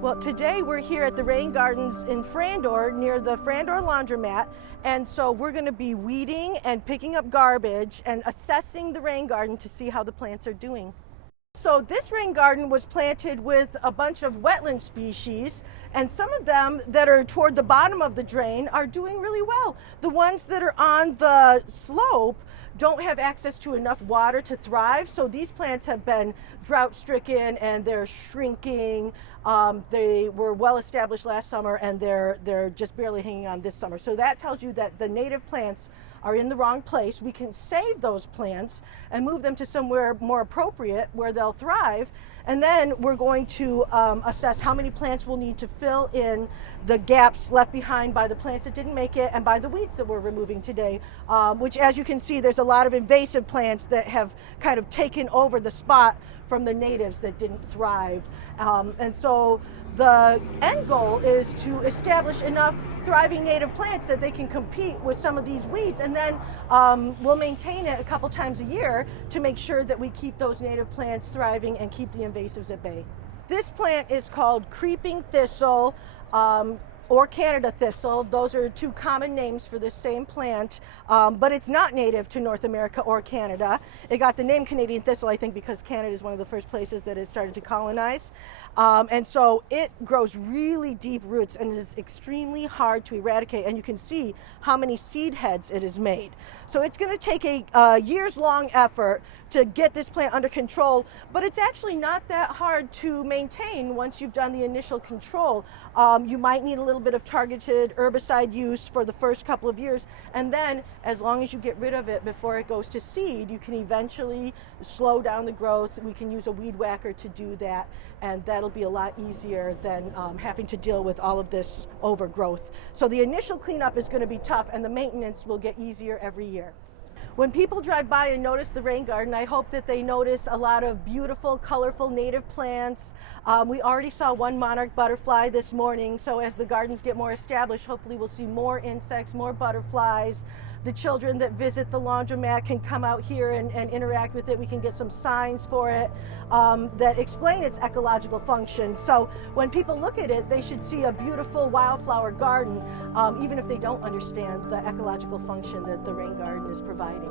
Well, today we're here at the Rain Gardens in Frandor near the Frandor Laundromat, and so we're going to be weeding and picking up garbage and assessing the rain garden to see how the plants are doing. So this rain garden was planted with a bunch of wetland species, and some of them that are toward the bottom of the drain are doing really well. The ones that are on the slope don't have access to enough water to thrive, so these plants have been drought stricken and they're shrinking. They were well established last summer and they're just barely hanging on this summer. So that tells you that the native plants are in the wrong place. We can save those plants and move them to somewhere more appropriate where they'll thrive. And then we're going to assess how many plants we'll need to fill in the gaps left behind by the plants that didn't make it and by the weeds that we're removing today, which, as you can see, there's a lot of invasive plants that have kind of taken over the spot from the natives that didn't thrive. And so the end goal is to establish enough thriving native plants that they can compete with some of these weeds, and then we'll maintain it a couple times a year to make sure that we keep those native plants thriving and keep the invasives at bay. This plant is called creeping thistle or Canada thistle. Those are two common names for the same plant, but it's not native to North America or Canada. It got the name Canadian thistle, I think, because Canada is one of the first places that it started to colonize. And so it grows really deep roots and is extremely hard to eradicate, and you can see how many seed heads it has made. So it's going to take a years-long effort to get this plant under control, but it's actually not that hard to maintain once you've done the initial control. You might need a little bit of targeted herbicide use for the first couple of years, and then as long as you get rid of it before it goes to seed, you can eventually slow down the growth. We can use a weed whacker to do that, and that'll be a lot easier than having to deal with all of this overgrowth. So the initial cleanup is going to be tough, and the maintenance will get easier every year. When people drive by and notice the rain garden, I hope that they notice a lot of beautiful, colorful native plants. We already saw one monarch butterfly this morning, so as the gardens get more established, hopefully we'll see more insects, more butterflies. The children that visit the laundromat can come out here and interact with it. We can get some signs for it that explain its ecological function. So when people look at it, they should see a beautiful wildflower garden, even if they don't understand the ecological function that the rain garden is providing.